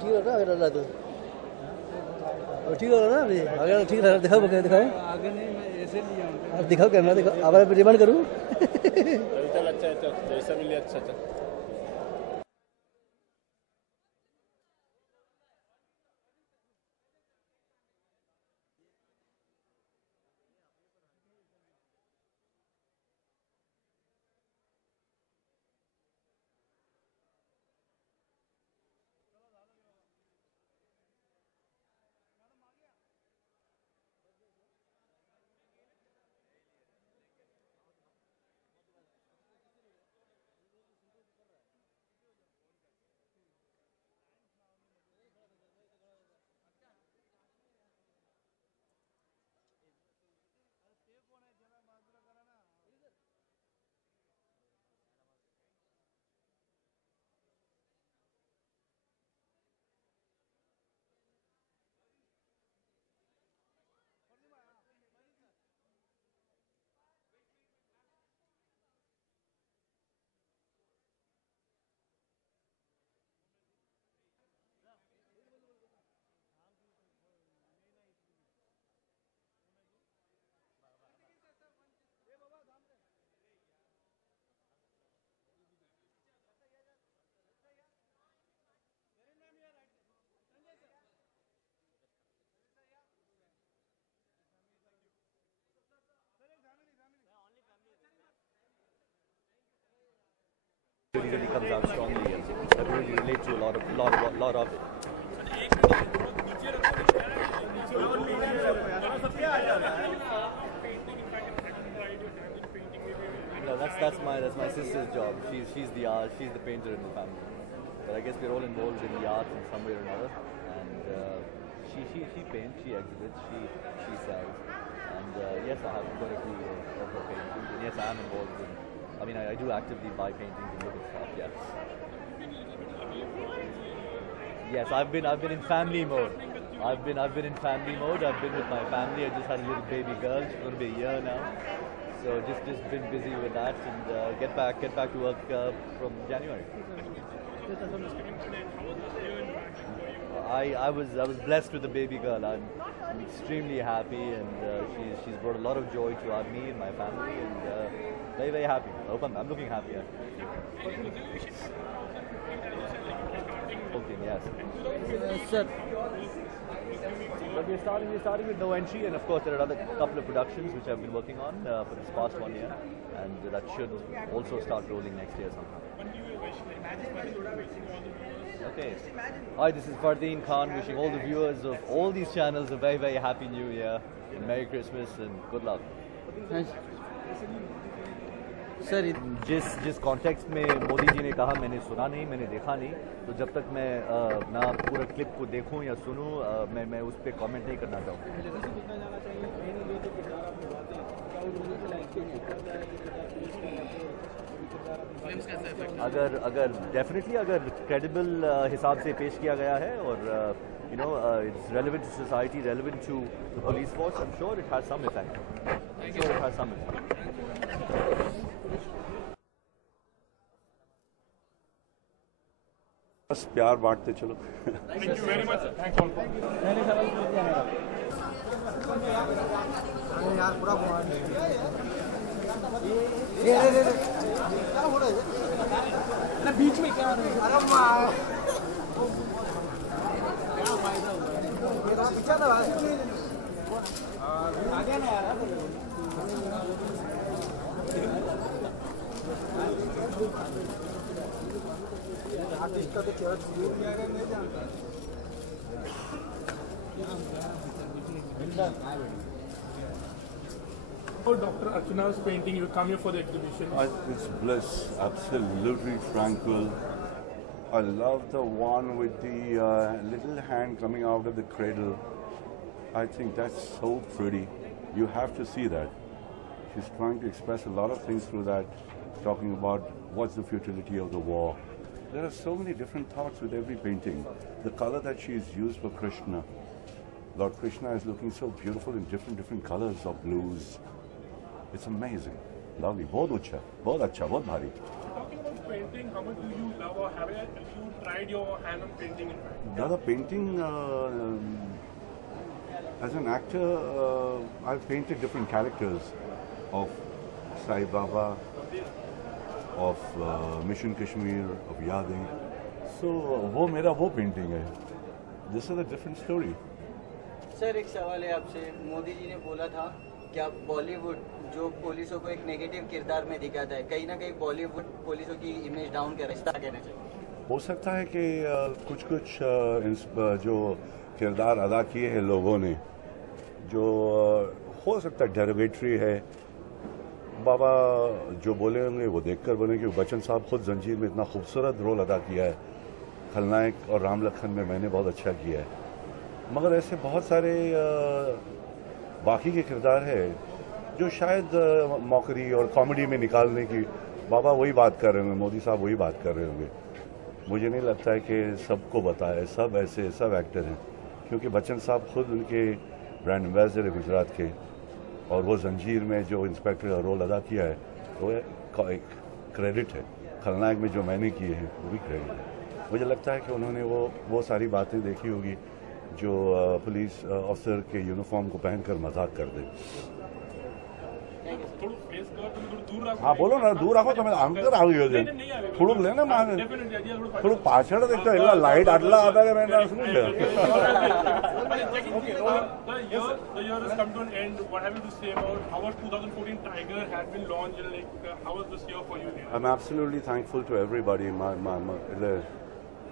ठीक है ना अगर अल्लाह तो ठीक होगा ना अभी अगर ठीक है दिखाओ दिखाओ आगे नहीं मैं ऐसे लिया हूँ दिखाओ कैमरा दिखाओ अब मैं रिमांड करूँ चल अच्छा जैसा मिले अच्छा really comes out strongly and I really relate to a lot of it. No, that's my sister's job. She's the painter in the family. But I guess we're all involved in the art in some way or another. And she paints, she exhibits, she sells. And yes, I have quite a few of her paintings. And yes, I am involved in. I mean, I do actively buy paintings and look at stuff. Yes. Yes, I've been in family mode. I've been in family mode. I've been with my family. I just had a little baby girl. She's going to be a year now. So just been busy with that and get back to work from January. I was blessed with a baby girl. I'm extremely happy, and she's brought a lot of joy to me and my family, and very, very happy. I hope I'm looking happy. Okay, yes. Sir. But we're starting with No Entry, and of course there are another couple of productions which I've been working on for this past 1 year, and that should also start rolling next year sometime. Okay. Hi, this is Fardeen Khan wishing all the viewers of all these channels a very, very happy New Year, and Merry Christmas, and good luck. Sir जिस context में मोदी जी ने कहा मैंने सुना नहीं, मैंने देखा नहीं, तो जब तक मैं ना पूरा क्लिप को देखूं या सुनूं मैं उस पर कमेंट नहीं करना चाहूँगा. अगर डेफिनेटली अगर क्रेडिबल हिसाब से पेश किया गया है और it's relevant to society, relevant to the police force, I'm sure it has some effect. I'm sure it has some effect. बस प्यार बांटते चलो. Thank you very much. Thanks all. मैंने सवाल पूछ दिया मेरा यार पूरा ये क्या हो रहा है ना बीच में क्या हो रहा है. अरे माँ क्या फायदा हुआ ये तो पीछे था आ गया ना यार. इसका तो चर्च नहीं जानता. Oh, Dr. Archuna's painting, you come here for the exhibition. It's bliss, absolutely tranquil. I love the one with the little hand coming out of the cradle. I think that's so pretty. You have to see that. She's trying to express a lot of things through that, talking about what's the futility of the war. There are so many different thoughts with every painting. The color that she's used for Krishna. Lord Krishna is looking so beautiful in different colors of blues. It's amazing. Lovely. बहुत अच्छा, बहुत भारी. painting, how much do you love or have you tried your hand on painting in fact? Dada, painting, as an actor, I've painted different characters of Sai Baba, of Mission Kashmir, of Yadin. So, वो मेरा वो painting है. This is a different story. Sir एक सवाल है आपसे, मोदी जी ने बोला था क्या बॉलीवुड जो पुलिसों को एक नेगेटिव किरदार में दिखाता है, कहीं ना कहीं बॉलीवुड पुलिसों की इमेज डाउन कर रहा है, कहना चाहिए। हो सकता है कि कुछ जो किरदार अदा किए हैं लोगों ने, जो हो सकता है डेरिवेटरी है, बाबा जो बोले होंगे वो देखकर बने, क्योंकि बच्चन साहब खुद जंजीर में इतना खूबसूरत रोल अदा किया है, खलनायक और राम लखन में मैंने बहुत अच्छा किया है, मगर ऐसे बहुत सारे बाकी के किरदार है जो शायद मौकरी और कॉमेडी में निकालने की, बाबा वही बात कर रहे होंगे, मोदी साहब वही बात कर रहे होंगे। मुझे नहीं लगता है कि सबको बताए, सब ऐसे सब एक्टर हैं, क्योंकि बच्चन साहब खुद उनके ब्रांड एम्बेसडर है गुजरात के, और वो जंजीर में जो इंस्पेक्टर का रोल अदा किया है वो एक क्रेडिट है, खलनायक में जो मैंने किए हैं वो भी क्रेडिट है। मुझे लगता है कि उन्होंने वो सारी बातें देखी होगी जो पुलिस ऑफिसर के यूनिफॉर्म को पहनकर मजाक कर दे। हाँ बोलो ना, दूर रखो तो मैं अंदर आ गई थोड़ा लेना मांगे थोड़ा पाछड़ देखता है लाइट आटला आता है मैंने सुन लिया। I'm absolutely thankful to everybody.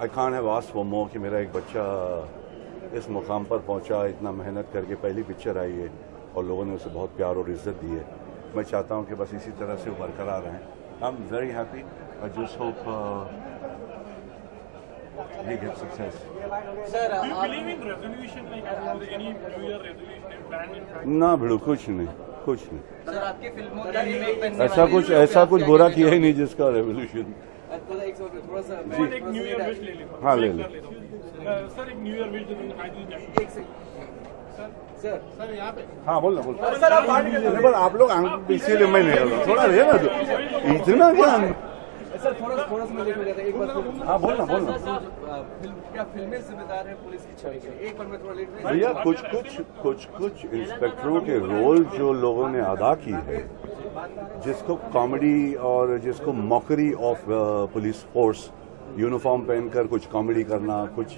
I can't have asked for more कि मेरा एक बच्चा इस मुकाम पर पहुंचा, इतना मेहनत करके पहली पिक्चर आई है और लोगों ने उसे बहुत प्यार और इज्जत दी है। मैं चाहता हूं कि बस इसी तरह से बरकरार रहें। I am very happy. I just hope he gets success. Sir, do you believe in resolution, like any New Year resolution and plan in fact? ना भिड़ो, कुछ नहीं। सर आपकी फिल्मों का रीमेक बनने ऐसा कुछ बुरा किया ही नहीं जिसका रेवोल्यूशन। थोड़ा सा एक न्यू ईयर विश ले लेता हूं। हाँ ले लो। सर एक न्यू ईयर विश सर यहाँ पे। हाँ बोल सर आप लोग इसीलिए मैं नहीं थोड़ा रहे ना इतना क्या सर थोड़ा सा मैं लेट हो जाता है एक बार। हाँ बोलना क्या फिल्में जिम्मेदार है पुलिस की छवि के, एक बार मैं थोड़ा लेट भैया कुछ इंस्पेक्टरों के रोल जो लोगों ने अदा की है, जिसको कॉमेडी और जिसको mockery of police force uniform पहनकर कुछ कॉमेडी करना, कुछ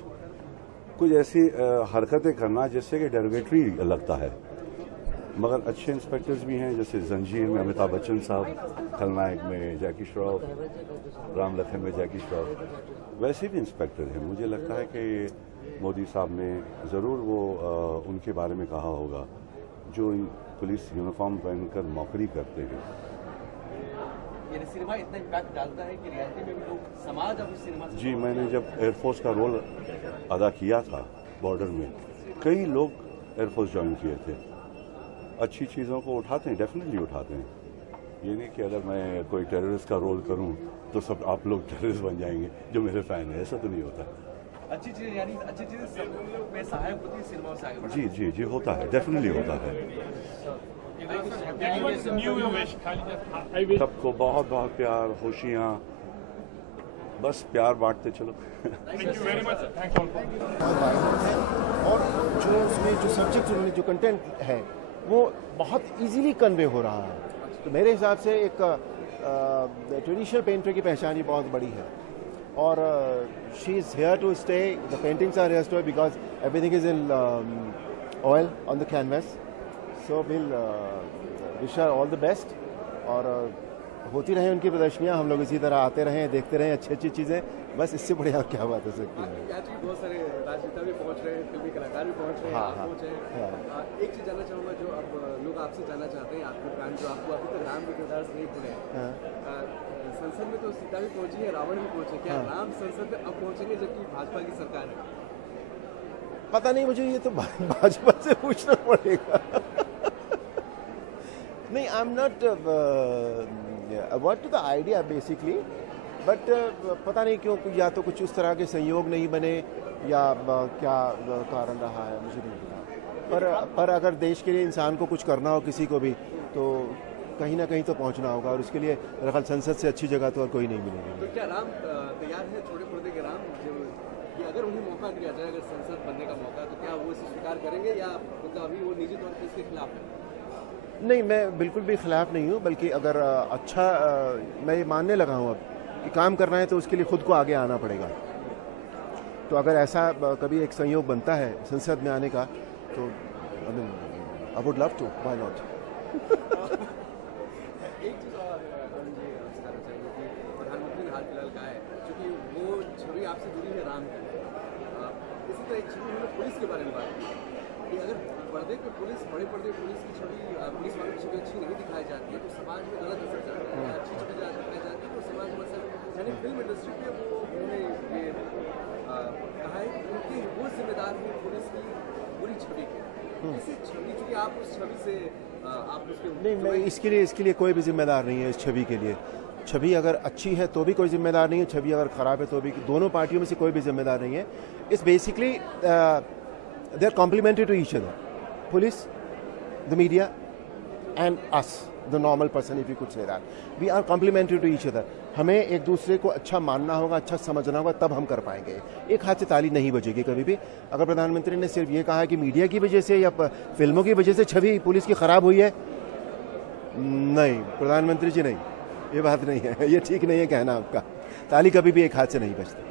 ऐसी हरकतें करना जिससे कि डेरिवेटरी लगता है, मगर अच्छे इंस्पेक्टर्स भी हैं, जैसे जंजीर में अमिताभ बच्चन साहब, खलनायक में जैकी श्रॉफ, राम लखन में जैकी श्रॉफ, वैसे भी इंस्पेक्टर हैं। मुझे लगता है कि मोदी साहब ने ज़रूर वो उनके बारे में कहा होगा जो पुलिस यूनिफॉर्म पहनकर मौकरी करते हैं। ये सिनेमा इतना इम्पैक्ट डालता है कि रियलिटी में भी लोग समाज अब इस सिनेमा से जी, मैंने जब एयरफोर्स का रोल अदा किया था बॉर्डर में, कई लोग एयरफोर्स ज्वाइन किए थे। अच्छी चीज़ों को उठाते हैं, डेफिनेटली उठाते हैं। ये नहीं कि अगर मैं कोई टेररिस्ट का रोल करूं तो सब आप लोग टेररिस्ट बन जाएंगे जो मेरे फ़ैन हैं, ऐसा तो नहीं होता। अच्छी चीज़ें यानी अच्छी चीज़ें में सहायक होती है सिनेमा से आगे बढ़ना। जी होता है, डेफिनेटली होता है। सबको बहुत बहुत प्यार, खुशियाँ, बस प्यार बांटते चलो। और जो उसमें जो सब्जेक्ट उन्होंने जो कंटेंट है वो बहुत इजीली कन्वे हो रहा है, तो मेरे हिसाब से एक ट्रेडिशनल पेंटर की पहचान ही बहुत बड़ी है। और she is here to stay, the paintings are here to stay because everything is in oil on the canvas. So will wish her all the best, और होती रहे उनकी प्रदर्शनियाँ, हम लोग इसी तरह आते रहें, देखते रहें अच्छी चीज़ें, बस इससे बढ़िया और क्या बात हो सकती है। बहुत सारे राजनेता भी पहुंच रहे हैं, फिल्मी कलाकार भी पहुंच रहे हैं, आप पहुंच रहे हैं। एक चीज़ जानना चाहूँगा जो अब लोग आपसे जानना चाहते हैं, आपके फैन जो आपको अभी तक राम के किरदार से नहीं भूले हैं, संसद में तो सीता भी पहुंची है, रावण भी पहुंचे, क्या राम संसद में अब पहुंचेंगे जबकि भाजपा की सरकार है? पता नहीं, मुझे ये तो भाजपा से पूछना पड़ेगा। नहीं, I am not about to the idea basically, but पता नहीं क्यों, या तो कुछ उस तरह के संयोग नहीं बने या क्या कारण रहा है, मुझे नहीं पता। पर अगर देश के लिए इंसान को कुछ करना हो, किसी को भी, तो कहीं ना कहीं तो पहुंचना होगा, और उसके लिए मेरे ख्याल संसद से अच्छी जगह तो और कोई नहीं मिलेगी। तो क्या राम तैयार है, छोटे पर्दे के राम, जो कि अगर उन्हें मौका दिया जाए, अगर संसद बनने का मौका, तो क्या वो इसे स्वीकार करेंगे, या मतलब अभी वो निजी तौर पर इसके खिलाफ है? नहीं, मैं बिल्कुल भी खिलाफ नहीं हूँ, बल्कि अगर अच्छा मैं ये मानने लगा हूँ अब कि काम करना है तो उसके लिए खुद को आगे आना पड़ेगा। तो अगर ऐसा कभी एक संयोग बनता है संसद में आने का, तो I would love to, why not. एक चीज़ और अरुण जी बताना चाहिए कि प्रधानमंत्री ने हाल फिलहाल कहा है, क्योंकि वो छवि आपसे जुड़ी है राम की, इसी तरह एक छवि उन्होंने पुलिस के बारे में बात की कि अगर पर्दे पे पुलिस, बड़े पर्दे पे पुलिस की छवि, पुलिस वालों की छवि अच्छी नहीं दिखाई जाती है तो समाज में गलत असर जाता है, अच्छी छवि दिखाई जाती है तो समाज में असर, यानी फिल्म इंडस्ट्री पे वो उन्होंने ये कहा है कि उनके वो जिम्मेदार हैं पुलिस की बुरी छवि के। इसी छवि, चूँकि आप उस छवि से आप उसके नहीं, मैं इसके लिए कोई भी जिम्मेदार नहीं है। इस छवि के लिए, छवि अगर अच्छी है तो भी कोई जिम्मेदार नहीं है, छवि अगर ख़राब है तो भी, दोनों पार्टियों में से कोई भी जिम्मेदार नहीं है। It's basically they are complementary to each other, police, the media and us the normal person, if you could say that, we are complementary to each other. हमें एक दूसरे को अच्छा मानना होगा, अच्छा समझना होगा, तब हम कर पाएंगे। एक हाथ से ताली नहीं बजेगी कभी भी। अगर प्रधानमंत्री ने सिर्फ ये कहा है कि मीडिया की वजह से या फिल्मों की वजह से छवि पुलिस की खराब हुई है, नहीं प्रधानमंत्री जी, नहीं, ये बात नहीं है, ये ठीक नहीं है कहना आपका। ताली कभी भी एक हाथ से नहीं बजती।